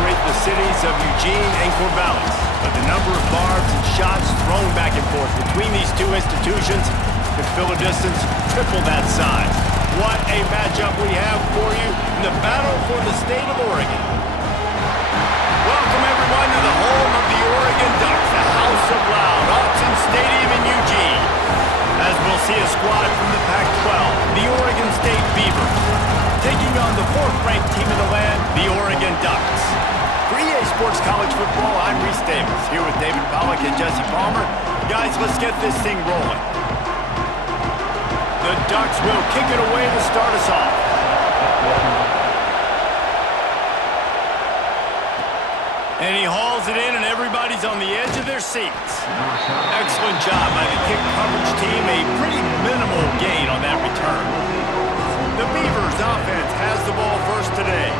separate the cities of Eugene and Corvallis, but the number of barbs and shots thrown back and forth between these two institutions could fill a distance triple that size. What a matchup we have for you in the battle for the state of Oregon. Welcome, everyone, to the home of the Oregon Ducks, the House of Loud, Autzen Stadium in Eugene. As we'll see a squad from the Pac-12, the Oregon State Beavers, taking on the fourth-ranked team in the land, the Oregon Ducks. For EA Sports College Football, I'm Reese Davis, here with David Pollack and Jesse Palmer. Guys, let's get this thing rolling. The Ducks will kick it away to start us off. And he hauls it in, and everybody's on the edge of their seats. Excellent job by the kick coverage team. A pretty minimal gain on that return. The Beavers offense has the ball first today.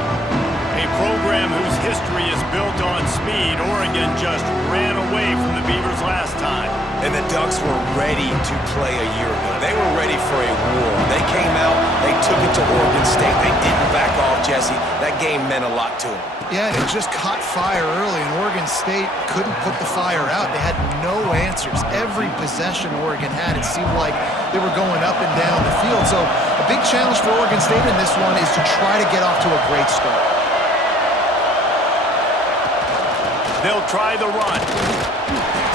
A program whose history is built on speed. Oregon just ran away from the Beavers last time. And the Ducks were ready to play a year ago. They were ready for a war. They came out, they took it to Oregon State. They didn't back off, Jesse. That game meant a lot to them. Yeah, it just caught fire early, and Oregon State couldn't put the fire out. They had no answers. Every possession Oregon had, it seemed like they were going up and down the field. So a big challenge for Oregon State in this one is to try to get off to a great start. They'll try the run.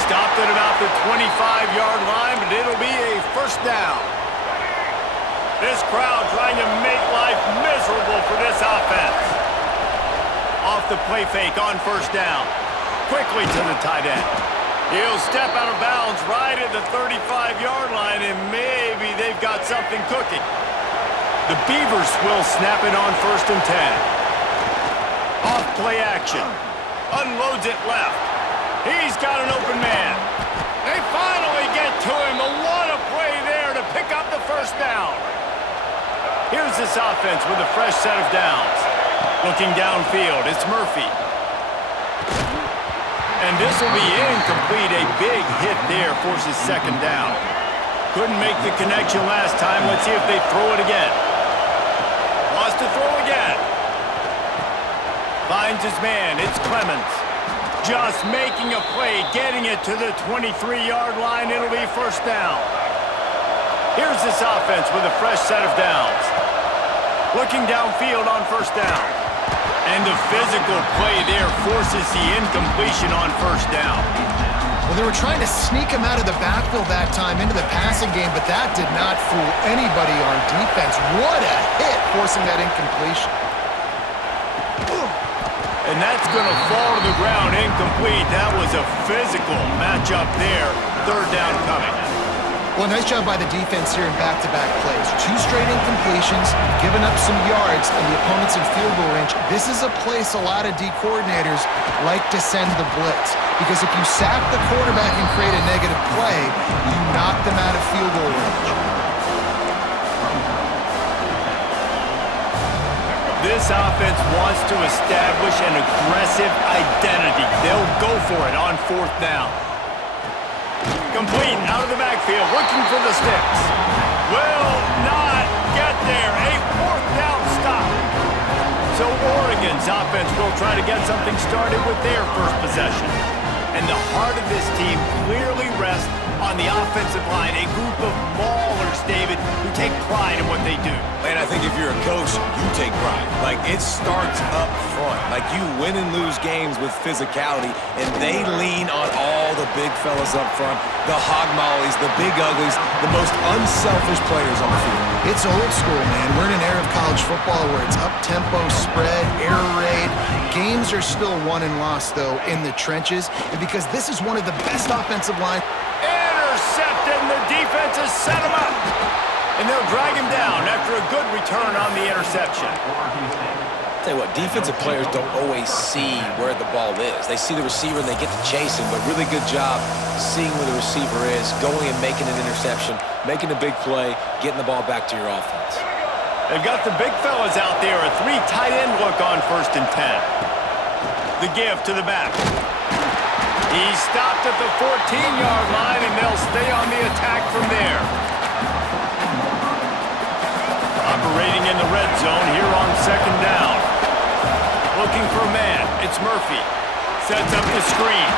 Stopped at about the 25-yard line, but it'll be a first down. This crowd trying to make life miserable for this offense. Off the play fake on first down. Quickly to the tight end. He'll step out of bounds right at the 35-yard line, and maybe they've got something cooking. The Beavers will snap it on 1st and 10. Off play action. Unloads it left. He's got an open man. They finally get to him. What a play there to pick up the first down. Here's this offense with a fresh set of downs. Looking downfield, it's Murphy. And this will be incomplete. A big hit there forces second down. Couldn't make the connection last time. Let's see if they throw it again. Wants to throw again. Finds his man. It's Clemens. Just making a play, getting it to the 23-yard line. It'll be first down. Here's this offense with a fresh set of downs. Looking downfield on first down. And the physical play there forces the incompletion on first down. Well, they were trying to sneak him out of the backfield that time into the passing game, but that did not fool anybody on defense. What a hit, forcing that incompletion. And that's going to fall to the ground incomplete. That was a physical matchup there. Third down coming. Well, nice job by the defense here in back-to-back plays. 2 straight incompletions, giving up some yards, and the opponent's in field goal range. This is a place a lot of D coordinators like to send the blitz, because if you sack the quarterback and create a negative play, you knock them out of field goal range. This offense wants to establish an aggressive identity. They'll go for it on 4th down. Complete out of the backfield, looking for the sticks. Will not get there. A 4th down stop. So Oregon's offense will try to get something started with their first possession. And the heart of this team clearly rests on the offensive line, a group of maulers, David, who take pride in what they do. And I think if you're a coach, you take pride. Like, it starts up front. Like, you win and lose games with physicality, and they lean on all the big fellas up front, the hog mollies, the big uglies, the most unselfish players on the field. It's old school, man. We're in an era of college football where it's up-tempo, spread, air raid. Games are still won and lost, though, in the trenches, and because this is one of the best offensive lines. Intercepted, and the defense has set him up. And they'll drag him down after a good return on the interception. Tell you what, defensive players don't always see where the ball is. They see the receiver and they get to chase him, but really good job seeing where the receiver is, going and making an interception, making a big play, getting the ball back to your offense. They've got the big fellas out there, a 3 tight end look on 1st and 10. The give to the back. He stopped at the 14-yard line, and they'll stay on the attack from there. Operating in the red zone here on 2nd down. Looking for a man. It's Murphy. Sets up the screen.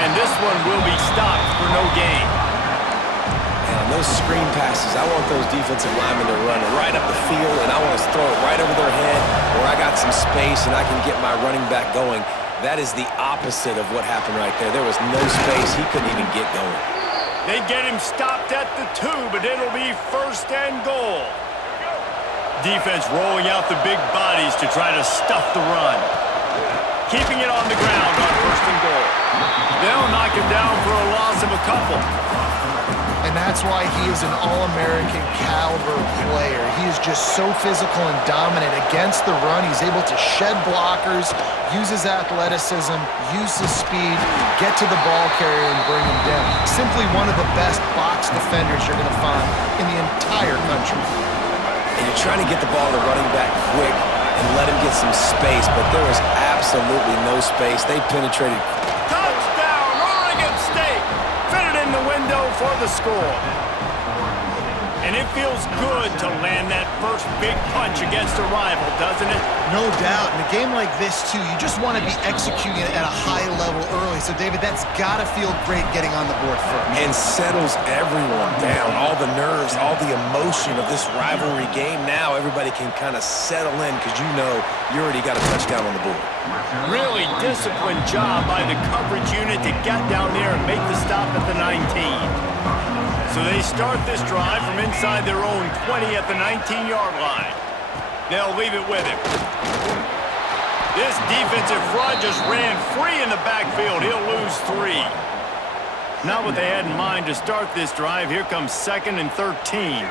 And this one will be stopped for no gain. And on those screen passes, I want those defensive linemen to run right up the field, and I want to throw it right over their head where I got some space and I can get my running back going. That is the opposite of what happened right there. There was no space. He couldn't even get going. They get him stopped at the 2, but it'll be 1st and goal. Defense rolling out the big bodies to try to stuff the run. Keeping it on the ground on 1st and goal. They'll knock him down for a loss of a couple. And that's why he is an All-American caliber player. He is just so physical and dominant against the run. He's able to shed blockers, use his athleticism, use his speed, get to the ball carrier and bring him down. Simply one of the best box defenders you're going to find in the entire country. And you're trying to get the ball to running back quick and let him get some space, but there was absolutely no space. They penetrated. Touchdown, Oregon State! Fitted in the window for the score. And it feels good to land that first big punch against a rival, doesn't it? No doubt. In a game like this, too, you just want to be executing it at a high level early. So, David, that's got to feel great getting on the board first. And settles everyone down. All the nerves, all the emotion of this rivalry game. Now everybody can kind of settle in because you know you already got a touchdown on the board. Really disciplined job by the coverage unit to get down there and make the stop at the 19. So they start this drive from inside their own 20 at the 19-yard line. They'll leave it with him. This defensive front just ran free in the backfield. He'll lose 3. Not what they had in mind to start this drive. Here comes 2nd and 13.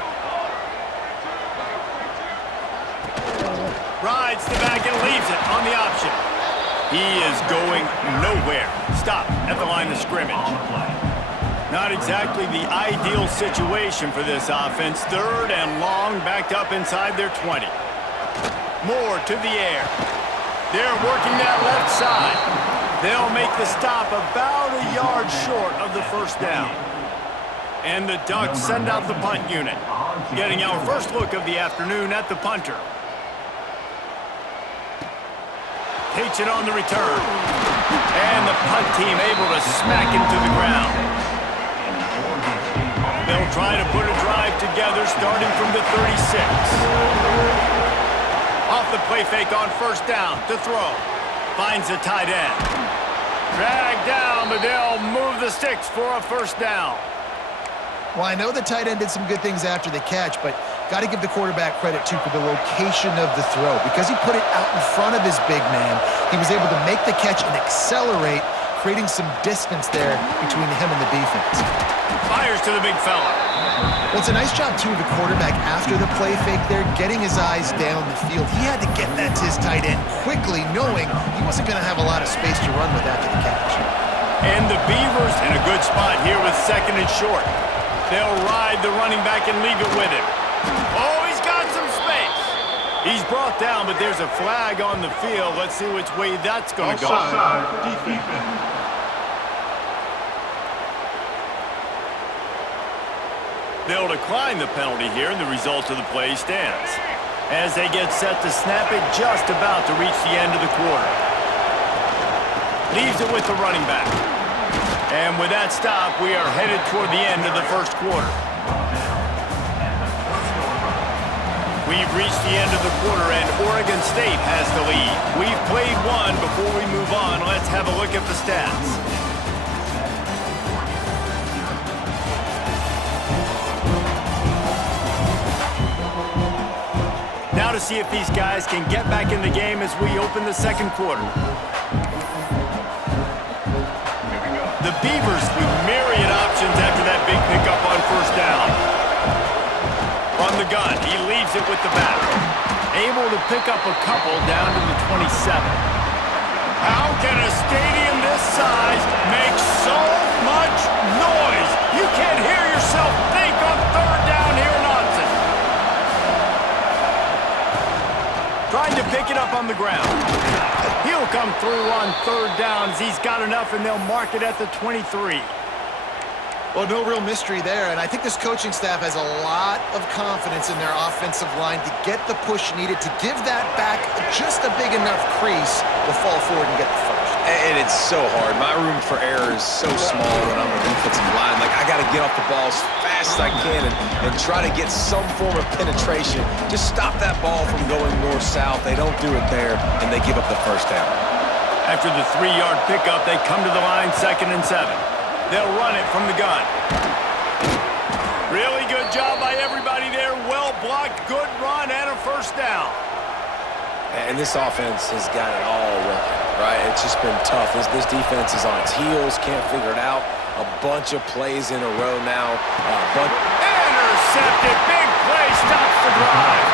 Rides the back and leaves it on the option. He is going nowhere. Stop at the line of scrimmage. Not exactly the ideal situation for this offense. 3rd and long, backed up inside their 20. Moore to the air. They're working that left side. They'll make the stop about a yard short of the 1st down. And the Ducks send out the punt unit. Getting our first look of the afternoon at the punter. Takes it on the return. And the punt team able to smack him to the ground. They'll try to put a drive together starting from the 36. Off the play fake on 1st down to throw. Finds the tight end. Dragged down, but they'll move the sticks for a 1st down. Well, I know the tight end did some good things after the catch, but got to give the quarterback credit, too, for the location of the throw. Because he put it out in front of his big man, he was able to make the catch and accelerate, creating some distance there between him and the defense. Fires to the big fella. Well, it's a nice job, too, of the quarterback after the play fake there, getting his eyes down the field. He had to get that to his tight end quickly, knowing he wasn't going to have a lot of space to run with after the catch. And the Beavers in a good spot here with 2nd and short. They'll ride the running back and leave it with him. Oh, he's got some space. He's brought down, but there's a flag on the field. Let's see which way that's going to go. They'll decline the penalty here, and the result of the play stands. As they get set to snap it, just about to reach the end of the quarter. Leaves it with the running back. And with that stop, we are headed toward the end of the 1st quarter. We've reached the end of the quarter, and Oregon State has the lead. We've played one. Before we move on, let's have a look at the stats. Now to see if these guys can get back in the game as we open the 2nd quarter. The Beavers with myriad options after that big pickup on 1st down. On the gun, he leaves it with the back. Able to pick up a couple down to the 27. How can a stadium this size make so much noise? You can't hear yourself think on 3rd down here in Austin. Trying to pick it up on the ground. He'll come through on 3rd down as he's got enough, and they'll mark it at the 23. Well, no real mystery there, and I think this coaching staff has a lot of confidence in their offensive line to get the push needed to give that back just a big enough crease to fall forward and get the first. And it's so hard. My room for error is so small when I'm a defensive line. Like, I got to get off the ball as fast as I can and try to get some form of penetration. Just stop that ball from going north-south. They don't do it there, and they give up the first down. After the 3-yard pickup, they come to the line 2nd and 7. They'll run it from the gun. Really good job by everybody there. Well blocked, good run, and a first down. And this offense has got it all wrong, right? It's just been tough. This defense is on its heels, can't figure it out. A bunch of plays in a row now. Intercepted, big play, stops the drive.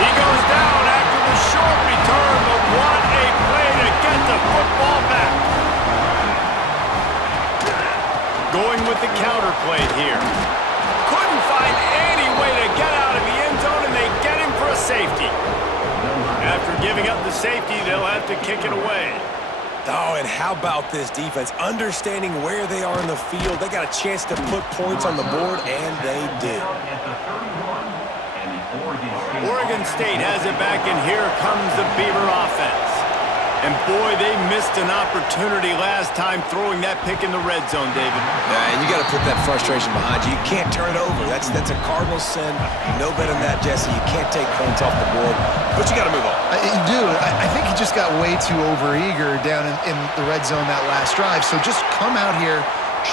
He goes down after the short return, but what a play to get the football back. Going with the counter play here. Couldn't find any way to get out of the end zone, and they get him for a safety. After giving up the safety, they'll have to kick it away. Oh, and how about this defense? Understanding where they are in the field. They got a chance to put points on the board, and they did. Oregon State has it back, and here comes the Beaver offense. And boy, they missed an opportunity last time throwing that pick in the red zone, David. Yeah, and you got to put that frustration behind you. You can't turn it over. That's a cardinal sin. You know better than that, Jesse. You can't take points off the board, but you got to move on. You do. I think he just got way too overeager down in the red zone that last drive. So just come out here,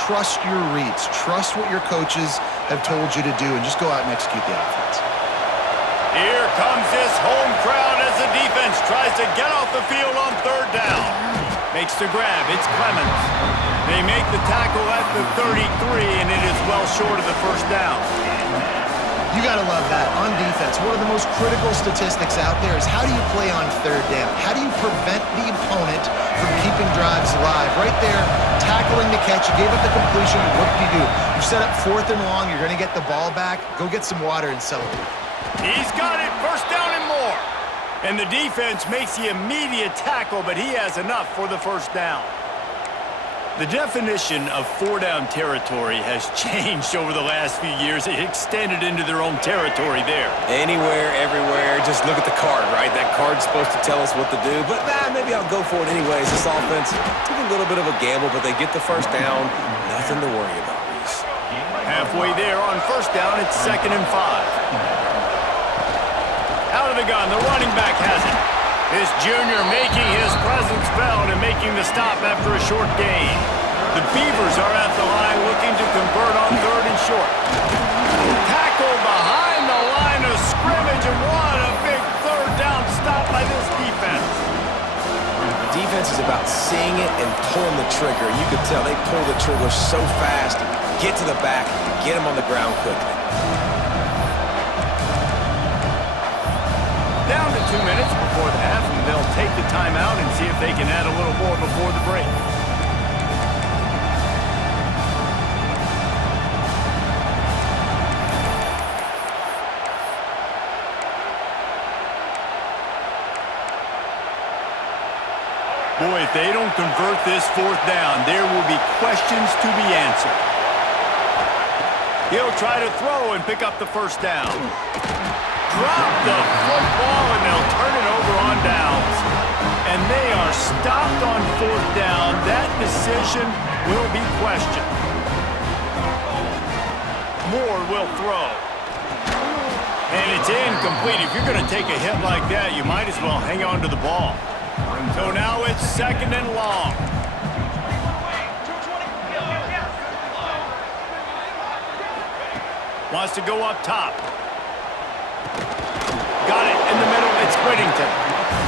trust your reads, trust what your coaches have told you to do, and just go out and execute the offense. Here comes this home crowd as the defense tries to get off the field on 3rd down. Makes the grab. It's Clemens. They make the tackle at the 33, and it is well short of the first down. You got to love that. On defense, one of the most critical statistics out there is how do you play on 3rd down? How do you prevent the opponent from keeping drives alive? Right there, tackling the catch. You gave up the completion. What do? You set up 4th and long. You're going to get the ball back. Go get some water and celebrate. He's got it, 1st down and more. And the defense makes the immediate tackle, but he has enough for the 1st down. The definition of 4-down territory has changed over the last few years. It extended into their own territory there. Anywhere, everywhere, just look at the card, right? That card's supposed to tell us what to do, but maybe I'll go for it anyways. This offense took a little bit of a gamble, but they get the 1st down. Nothing to worry about, Reese. Halfway there on 1st down, it's 2nd and 5. Out of the gun, the running back has it. This junior making his presence felt and making the stop after a short gain. The Beavers are at the line looking to convert on 3rd and short. Tackle behind the line of scrimmage, and what a big 3rd down stop by this defense. Defense is about seeing it and pulling the trigger. You could tell they pull the trigger so fast, get to the back, get them on the ground quickly. Down to 2 minutes before the half, and they'll take the timeout and see if they can add a little more before the break. Boy, if they don't convert this 4th down, there will be questions to be answered. He'll try to throw and pick up the 1st down. Drop the football, and they'll turn it over on downs. And they are stopped on 4th down. That decision will be questioned. Moore will throw. And it's incomplete. If you're going to take a hit like that, you might as well hang on to the ball. So now it's 2nd and long. Wants to go up top. Got it in the middle. It's Whittington.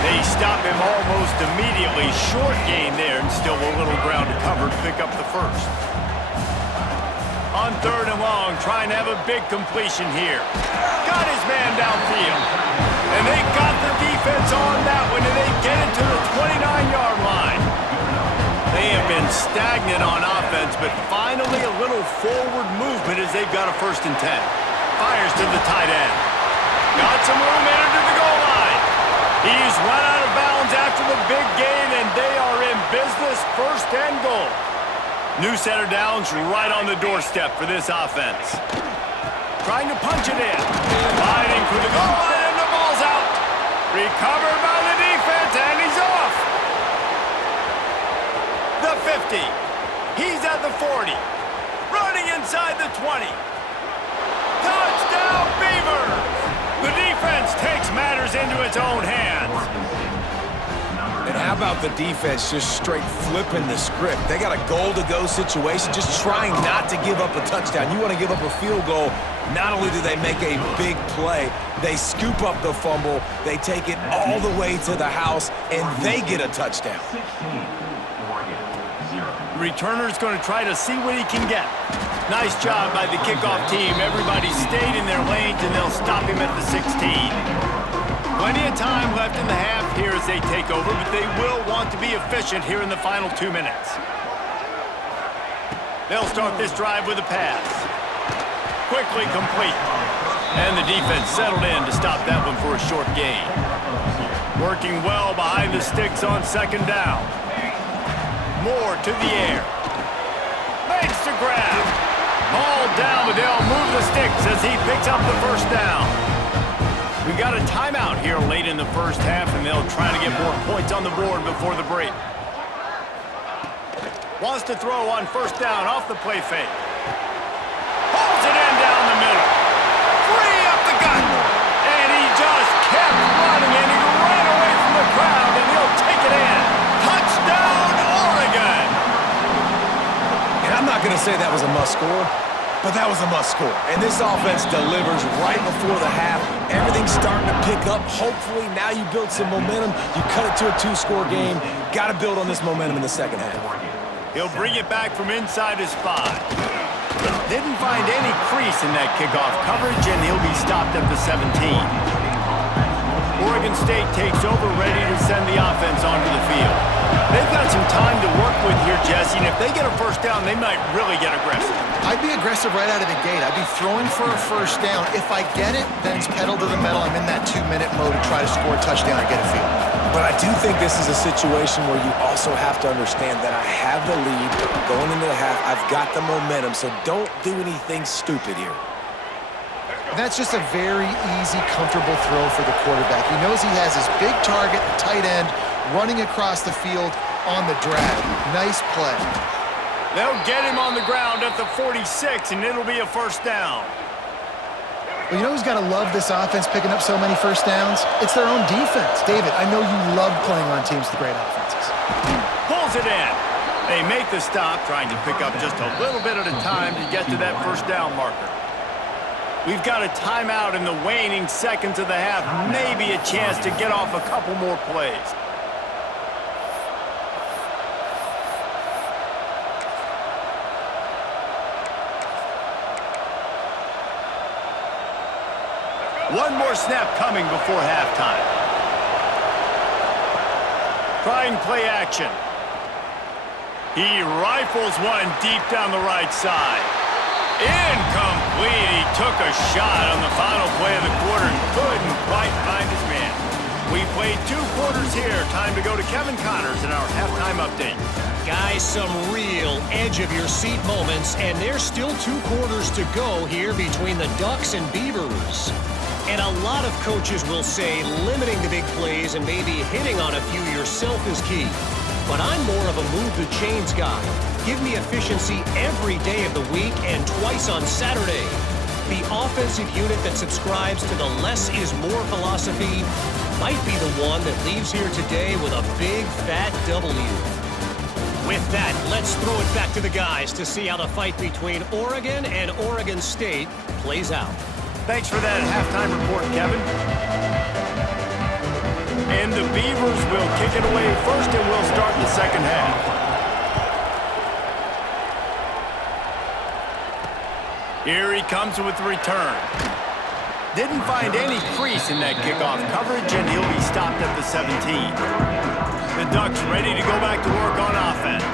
They stop him almost immediately. Short gain there, and still a little ground to cover to pick up the 1st. On 3rd and long, trying to have a big completion here. Got his man downfield. And they got the defense on that one, and they get it to the 29-yard line. They have been stagnant on offense, but finally a little forward movement as they've got a 1st and 10. Fires to the tight end. Got some room entered to the goal line. He's run out of bounds after the big gain, and they are in business, 1st and goal. New center downs right on the doorstep for this offense. Trying to punch it in. Fighting for the goal line, and the ball's out. Recovered by the defense, and he's off. The 50. He's at the 40. Running inside the 20. Touchdown, Beavers! The defense takes matters into its own hands. And how about the defense just straight flipping the script? They got a goal-to-go situation, just trying not to give up a touchdown. You want to give up a field goal, not only do they make a big play, they scoop up the fumble, they take it all the way to the house, and they get a touchdown. The returner's going to try to see what he can get. Nice job by the kickoff team. Everybody stayed in their lanes, and they'll stop him at the 16. Plenty of time left in the half here as they take over, but they will want to be efficient here in the final 2 minutes. They'll start this drive with a pass. Quickly complete. And the defense settled in to stop that one for a short gain. Working well behind the sticks on second down. More to the air. Makes the grab. Ball down, but they'll move the sticks as he picks up the first down. We got a timeout here late in the first half, and they'll try to get more points on the board before the break. Wants to throw on first down off the play fake. Pulls it in down the middle. Free up the gut. And he just kept running, and he ran away from the crowd, and he'll take it in. Touchdown, Oregon! And I'm not going to say that was a must-score, but that was a must-score. And this offense delivers right before the half. Everything's starting to pick up. Hopefully, now you build some momentum. You cut it to a 2-score game. Got to build on this momentum in the second half. He'll bring it back from inside his 5. Didn't find any crease in that kickoff coverage, and he'll be stopped at the 17. Oregon State takes over, ready to send the offense onto the field. They've got some time to work with here, Jesse, and if they get a first down, they might really get aggressive. I'd be aggressive right out of the gate. I'd be throwing for a first down. If I get it, then it's pedal to the metal. I'm in that 2-minute mode to try to score a touchdown or get a field. But I do think this is a situation where you also have to understand that I have the lead going into the half. I've got the momentum, so don't do anything stupid here. That's just a very easy, comfortable throw for the quarterback. He knows he has his big target, the tight end, running across the field on the drag. Nice play. They'll get him on the ground at the 46, and it'll be a first down. Well, you know who's got to love this offense picking up so many first downs? It's their own defense. David, I know you love playing on teams with great offenses. Pulls it in. They make the stop, trying to pick up just a little bit at a time to get to that first down marker. We've got a timeout in the waning seconds of the half. Maybe a chance to get off a couple more plays. One more snap coming before halftime. Trying play action. He rifles one deep down the right side. Incomplete. He took a shot on the final play of the quarter and couldn't quite find his man. We played 2 quarters here. Time to go to Kevin Connors in our halftime update. Guys, some real edge-of-your-seat moments, and there's still 2 quarters to go here between the Ducks and Beavers. And a lot of coaches will say limiting the big plays and maybe hitting on a few yourself is key. But I'm more of a move-the-chains guy. Give me efficiency every day of the week and twice on Saturday. The offensive unit that subscribes to the less is more philosophy might be the one that leaves here today with a big, fat W. With that, let's throw it back to the guys to see how the fight between Oregon and Oregon State plays out. Thanks for that halftime report, Kevin. And the Beavers will kick it away first, and we'll start the second half. Here he comes with the return. Didn't find any crease in that kickoff coverage, and he'll be stopped at the 17. The Ducks ready to go back to work on offense.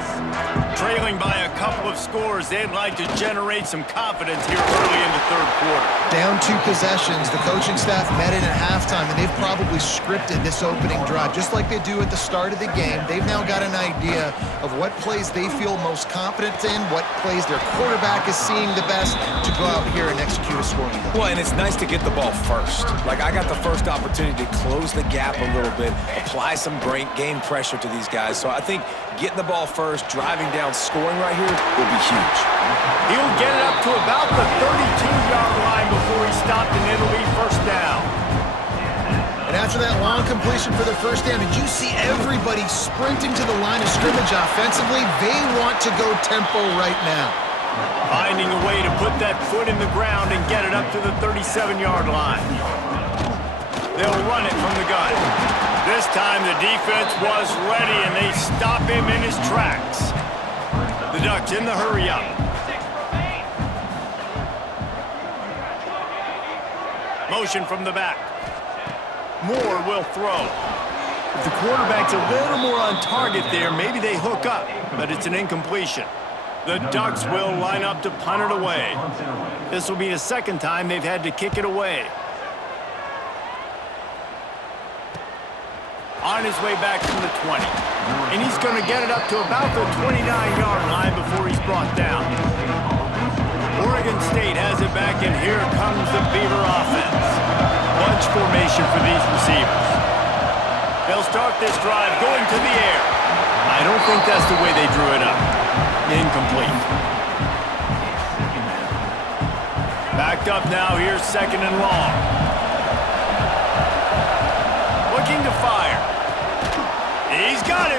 Trailing by a couple of scores, they'd like to generate some confidence here early in the third quarter. Down 2 possessions, the coaching staff met in at halftime, and they've probably scripted this opening drive. Just like they do at the start of the game, they've now got an idea of what plays they feel most confident in, what plays their quarterback is seeing the best to go out here and execute a scoring drive. Well, and it's nice to get the ball first. Like, I got the first opportunity to close the gap a little bit, apply some great game pressure to these guys. So I think getting the ball first, driving down, scoring right here will be huge. He'll get it up to about the 32-yard line before he stopped, and it'll be first down. And after that long completion for the first down, did you see everybody sprinting to the line of scrimmage offensively? They want to go tempo right now. Finding a way to put that foot in the ground and get it up to the 37-yard line. They'll run it from the gun. This time the defense was ready, and they stop him in his tracks. The Ducks in the hurry-up. Motion from the back. Moore will throw. If the quarterback's a little more on target there, maybe they hook up, but it's an incompletion. The Ducks will line up to punt it away. This will be the second time they've had to kick it away. On his way back from the 20. And he's going to get it up to about the 29-yard line before he's brought down. Oregon State has it back, and here comes the Beaver offense. Bunch formation for these receivers. They'll start this drive going to the air. I don't think that's the way they drew it up. Incomplete. Backed up now, here's second and long. Looking to fire. He's got him.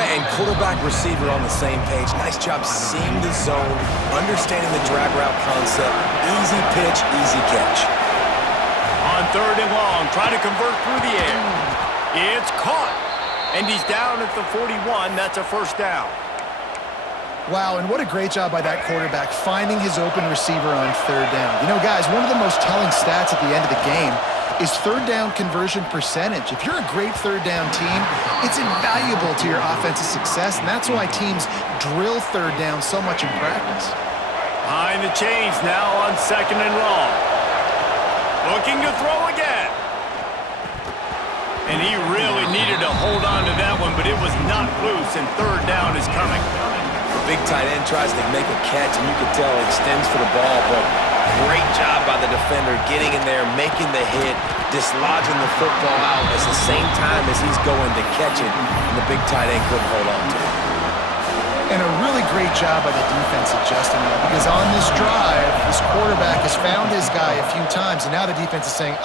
And quarterback receiver on the same page. Nice job seeing the zone, understanding the drag route concept. Easy pitch, easy catch. On third and long, trying to convert through the air. It's caught. And he's down at the 41. That's a first down. Wow, and what a great job by that quarterback finding his open receiver on third down. You know, guys, one of the most telling stats at the end of the game is third down conversion percentage. If you're a great third down team, it's invaluable to your offensive success, and that's why teams drill third down so much in practice. Behind the chains now on second and long. Looking to throw again. And he really needed to hold on to that one, but it was not loose, and third down is coming. The big tight end tries to make a catch, and you can tell he extends for the ball, but great job by the defender getting in there, making the hit, dislodging the football out at the same time as he's going to catch it, and the big tight end couldn't hold on to it. And a really great job by the defense adjusting that, because on this drive, this quarterback has found his guy a few times, and now the defense is saying,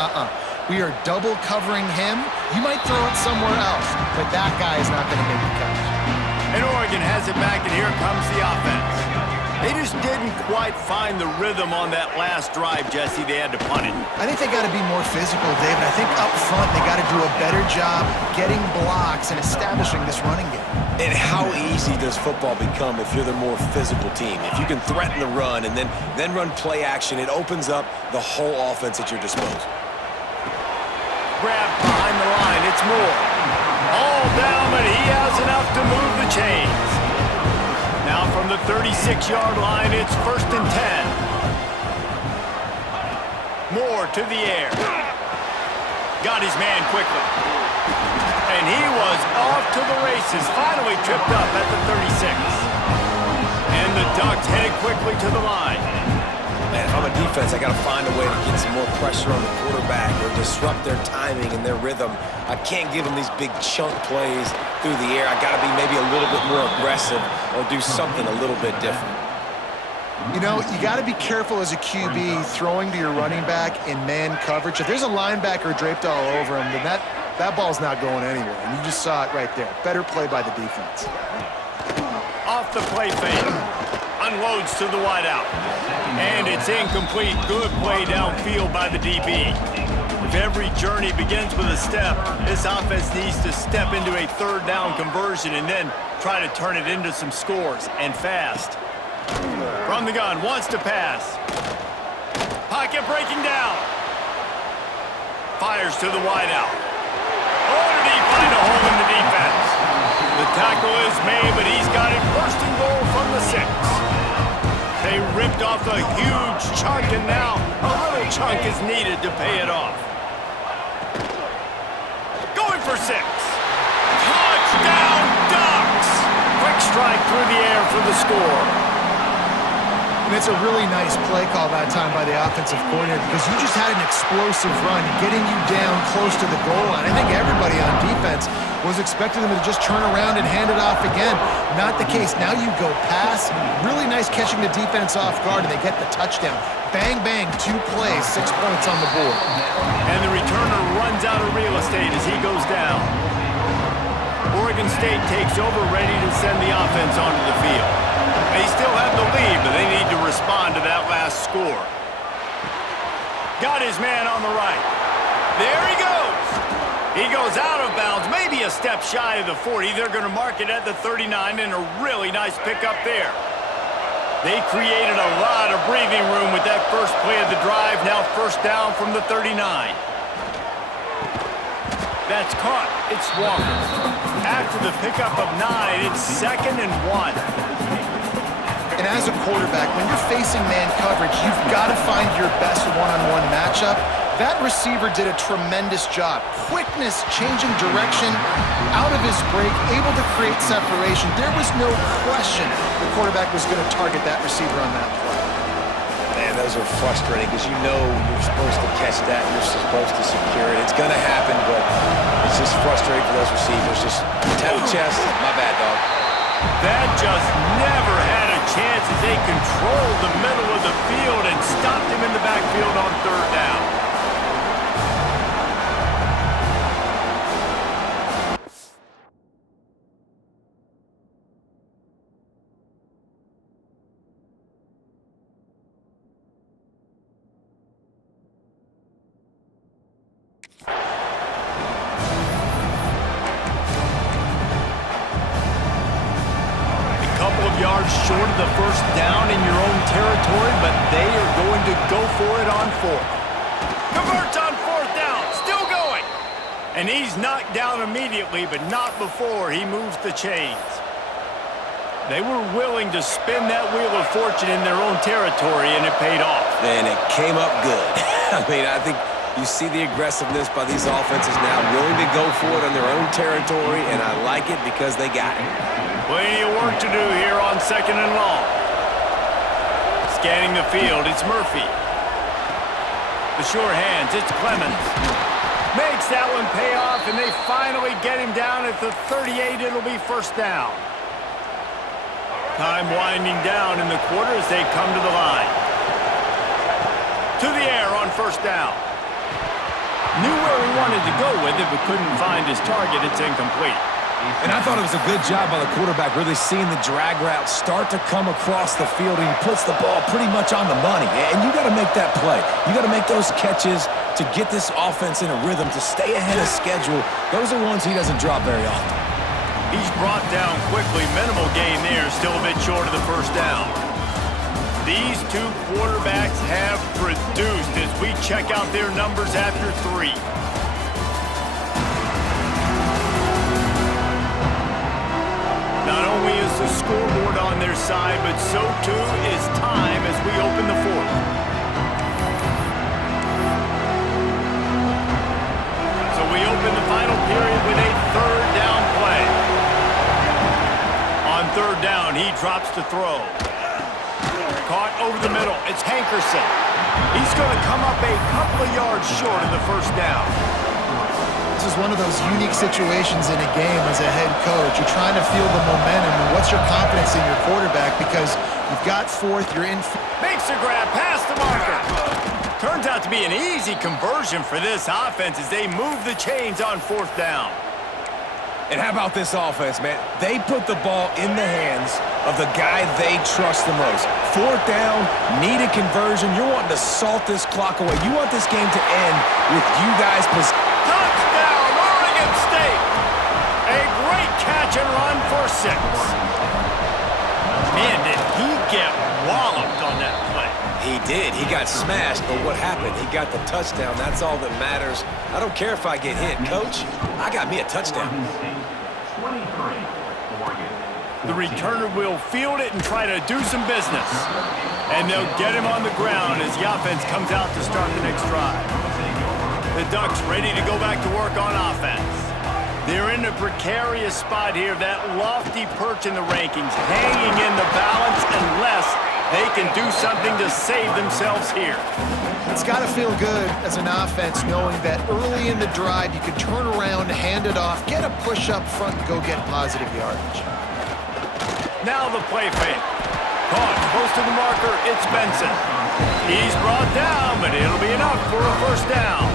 we are double covering him. You might throw it somewhere else, but that guy is not going to make the catch. And Oregon has it back, and here comes the offense. They just didn't quite find the rhythm on that last drive, Jesse. They had to punt it. I think they got to be more physical, David. I think up front they got to do a better job getting blocks and establishing this running game. And how easy does football become if you're the more physical team? If you can threaten the run and then run play action, it opens up the whole offense at your disposal. Grab behind the line. It's Moore. All down, but he has enough to move the chains. Now from the 36-yard line, it's first and 10. Moore to the air. Got his man quickly. And he was off to the races. Finally tripped up at the 36. And the Ducks headed quickly to the line. Man, if I'm a defense, I got to find a way to get some more pressure on the quarterback or disrupt their timing and their rhythm. I can't give them these big chunk plays through the air. I got to be maybe a little bit more aggressive or do something a little bit different. You know, you got to be careful as a QB throwing to your running back in man coverage. If there's a linebacker draped all over him, then that ball's not going anywhere. And you just saw it right there. Better play by the defense. Off the play fake. Unloads to the wideout. And it's incomplete. Good play downfield by the DB. If every journey begins with a step, this offense needs to step into a third down conversion and then try to turn it into some scores, and fast. From the gun, wants to pass. Pocket breaking down. Fires to the wideout. Oh, did he find a hole in the defense? The tackle is made, but he's got it first and goal 6. They ripped off a huge chunk, and now a little chunk is needed to pay it off. Going for 6. Touchdown, Ducks! Quick strike through the air for the score. And it's a really nice play call that time by the offensive coordinator because you just had an explosive run getting you down close to the goal line. I think everybody on defense was expecting them to just turn around and hand it off again. Not the case. Now you go pass. Really nice catching the defense off guard, and they get the touchdown. Bang, bang, 2 plays, 6 points on the board. And the returner runs out of real estate as he goes down. Oregon State takes over, ready to send the offense onto the field. They still have the lead, but they need to respond to that last score. Got his man on the right. There he goes. He goes out of bounds, maybe a step shy of the 40. They're going to mark it at the 39, and a really nice pickup there. They created a lot of breathing room with that first play of the drive. Now first down from the 39. That's caught. It's Walker. After the pickup of 9, it's 2nd and 1. And as a quarterback, when you're facing man coverage, you've got to find your best one-on-one matchup. That receiver did a tremendous job. Quickness, changing direction, out of his break, able to create separation. There was no question the quarterback was going to target that receiver on that play. Man, those are frustrating because you know you're supposed to catch that, you're supposed to secure it. It's going to happen, but it's just frustrating for those receivers. Just tap the chest. My bad, dog. That just never had a chance as they controlled the middle of the field and stopped him in the backfield on 3rd down. Yards short of the first down in your own territory, but they are going to go for it on 4th. Converts on 4th down, still going. And he's knocked down immediately, but not before he moves the chains. They were willing to spin that wheel of fortune in their own territory, and it paid off. And it came up good. I mean, I think you see the aggressiveness by these offenses now, willing to go for it on their own territory, and I like it because they got it. Plenty of work to do here on 2nd and long. Scanning the field, it's Murphy. The sure hands, it's Clemens. Makes that one pay off, and they finally get him down at the 38. It'll be first down. Time winding down in the quarter as they come to the line. To the air on first down. Knew where he wanted to go with it, but couldn't find his target. It's incomplete. And I thought it was a good job by the quarterback, really seeing the drag route start to come across the field, and he puts the ball pretty much on the money. And you got to make that play. You got to make those catches to get this offense in a rhythm, to stay ahead of schedule. Those are ones he doesn't drop very often. He's brought down quickly. Minimal gain there, still a bit short of the first down. These two quarterbacks have produced as we check out their numbers after 3. Not only is the scoreboard on their side, but so too is time as we open the 4th. So we open the final period with a 3rd down play. On 3rd down, he drops to throw. Caught over the middle. It's Hankerson. He's going to come up a couple of yards short of the first down. This is one of those unique situations in a game as a head coach. You're trying to feel the momentum, and what's your confidence in your quarterback? Because you've got 4th, you're in. Makes the grab past the marker. Turns out to be an easy conversion for this offense as they move the chains on 4th down. And how about this offense, man? They put the ball in the hands of the guy they trust the most. 4th down, need a conversion. You're wanting to salt this clock away. You want this game to end with you guys possessing. Touchdown, Oregon State! A great catch and run for 6. Man, did he get walloped on that play. He did. He got smashed, but what happened? He got the touchdown. That's all that matters. I don't care if I get hit, Coach. I got me a touchdown. The returner will field it and try to do some business. And they'll get him on the ground as the offense comes out to start the next drive. The Ducks ready to go back to work on offense. They're in a precarious spot here, that lofty perch in the rankings, hanging in the balance unless they can do something to save themselves here. It's got to feel good as an offense knowing that early in the drive you can turn around, hand it off, get a push up front, and go get positive yardage. Now the play fake. Caught close to the marker, it's Benson. He's brought down, but it'll be enough for a first down.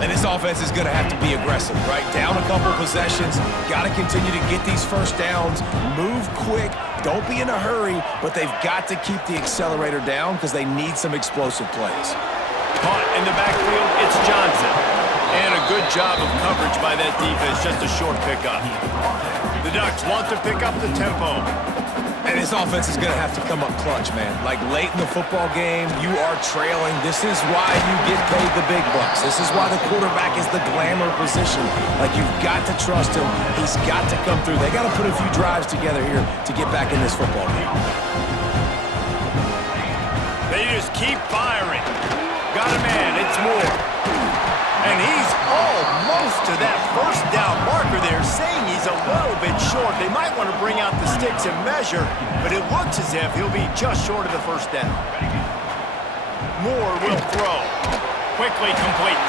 And this offense is going to have to be aggressive, right? Down a couple possessions, got to continue to get these first downs, move quick, don't be in a hurry, but they've got to keep the accelerator down because they need some explosive plays. Caught in the backfield, it's Johnson. And a good job of coverage by that defense, just a short pickup. The Ducks want to pick up the tempo. And this offense is going to have to come up clutch, man. Like late in the football game, you are trailing. This is why you get paid the big bucks. This is why the quarterback is the glamour position. Like, you've got to trust him. He's got to come through. They got to put a few drives together here to get back in this football game. They just keep firing. Got a man, it's Moore. And he's almost to that first down marker there, saying he's a little bit short. They might want to bring out the sticks and measure, but it looks as if he'll be just short of the first down. Moore will throw. Quickly complete.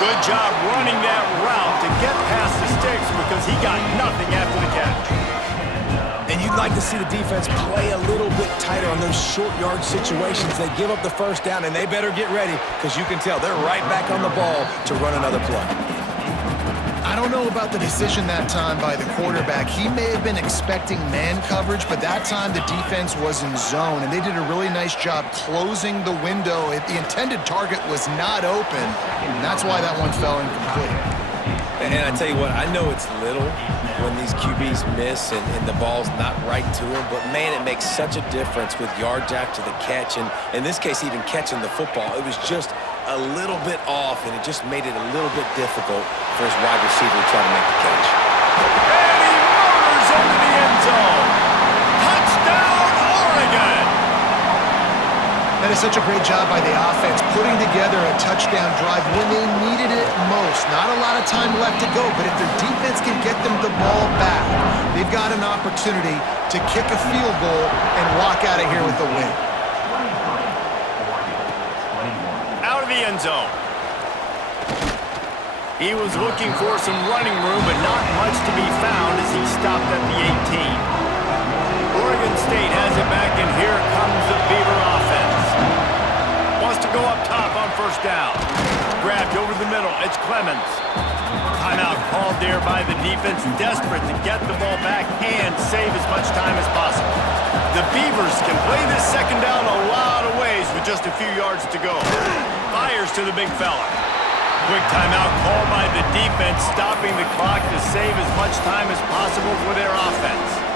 Good job running that route to get past the sticks because he got nothing after the catch. And you'd like to see the defense play a little bit tighter on those short yard situations. They give up the first down, and they better get ready because you can tell they're right back on the ball to run another play. I don't know about the decision that time by the quarterback. He may have been expecting man coverage, but that time the defense was in zone, and they did a really nice job closing the window. The intended target was not open, and that's why that one fell incomplete. And I tell you what, I know it's little when these QBs miss and the ball's not right to them, but man, it makes such a difference with yards after the catch, and in this case, even catching the football. It was just a little bit off, and it just made it a little bit difficult for his wide receiver to try to make the catch. And he motors into the end zone. Touchdown, Oregon! That is such a great job by the offense, putting together a touchdown drive when they needed it most. Not a lot of time left to go, but if their defense can get them the ball back, they've got an opportunity to kick a field goal and walk out of here with a win. Out of the end zone. He was looking for some running room, but not much to be found as he stopped at the 18. Oregon State has it back, and here comes the Beaver offense. Wants to go up top on first down. Grabbed over the middle. It's Clemens. Timeout called there by the defense, desperate to get the ball back and save as much time as possible. The Beavers can play this second down a lot of ways with just a few yards to go. Fires to the big fella. Quick timeout called by the defense, stopping the clock to save as much time as possible for their offense.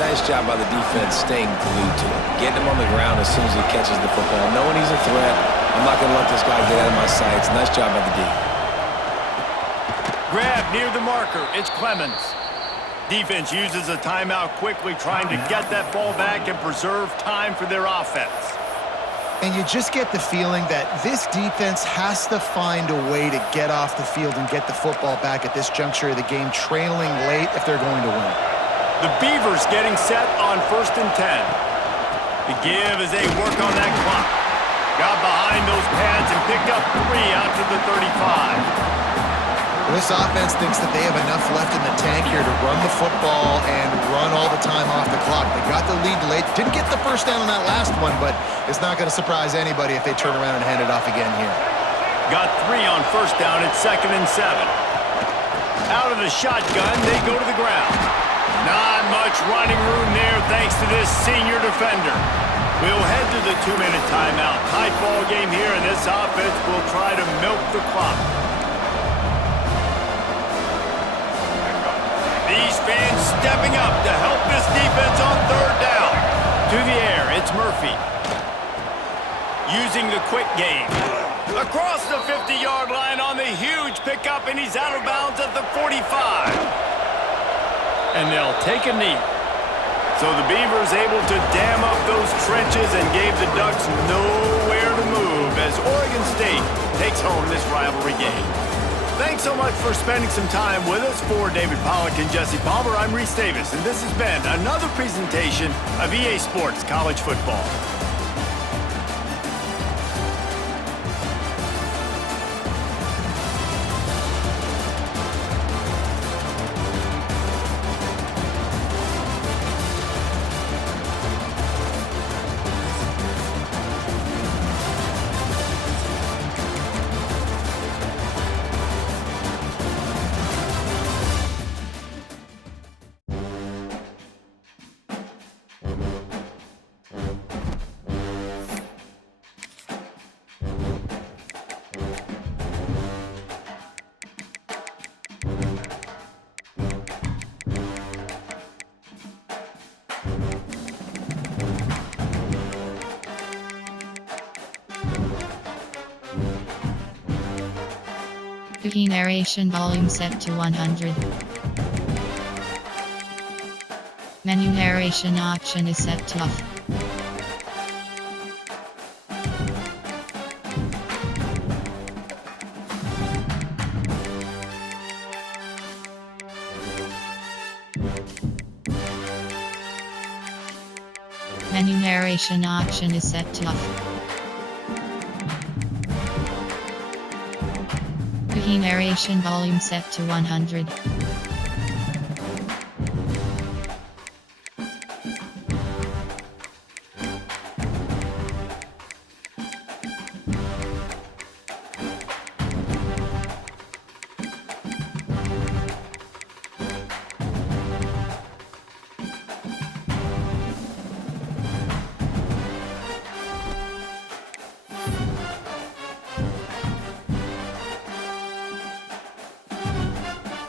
Nice job by the defense staying glued to him, getting him on the ground as soon as he catches the football, knowing he's a threat. I'm not going to let this guy get out of my sights. Nice job by the D. Grab near the marker. It's Clemens. Defense uses a timeout quickly, trying to get that ball back and preserve time for their offense. And you just get the feeling that this defense has to find a way to get off the field and get the football back at this juncture of the game, trailing late if they're going to win. The Beavers getting set on 1st and 10. The give as they work on that clock. Got behind those pads and picked up 3 out to the 35. This offense thinks that they have enough left in the tank here to run the football and run all the time off the clock. They got the lead late. Didn't get the first down on that last one, but it's not going to surprise anybody if they turn around and hand it off again here. Got 3 on first down at 2nd and 7. Out of the shotgun, they go to the ground. Not much running room there thanks to this senior defender. We'll head to the 2-minute timeout. Tight ball game here, and this offense will try to milk the clock. These fans stepping up to help this defense on 3rd down. To the air, it's Murphy. Using the quick game. Across the 50-yard line on the huge pickup, and he's out of bounds at the 45. and they'll take a knee. So the Beavers able to dam up those trenches and gave the Ducks nowhere to move as Oregon State takes home this rivalry game. Thanks so much for spending some time with us. For David Pollack and Jesse Palmer, I'm Reese Davis, and this has been another presentation of EA Sports College Football. Cookie narration volume set to 100. Menu narration option is set to off. Menu narration option is set to off. Cookie narration volume set to 100.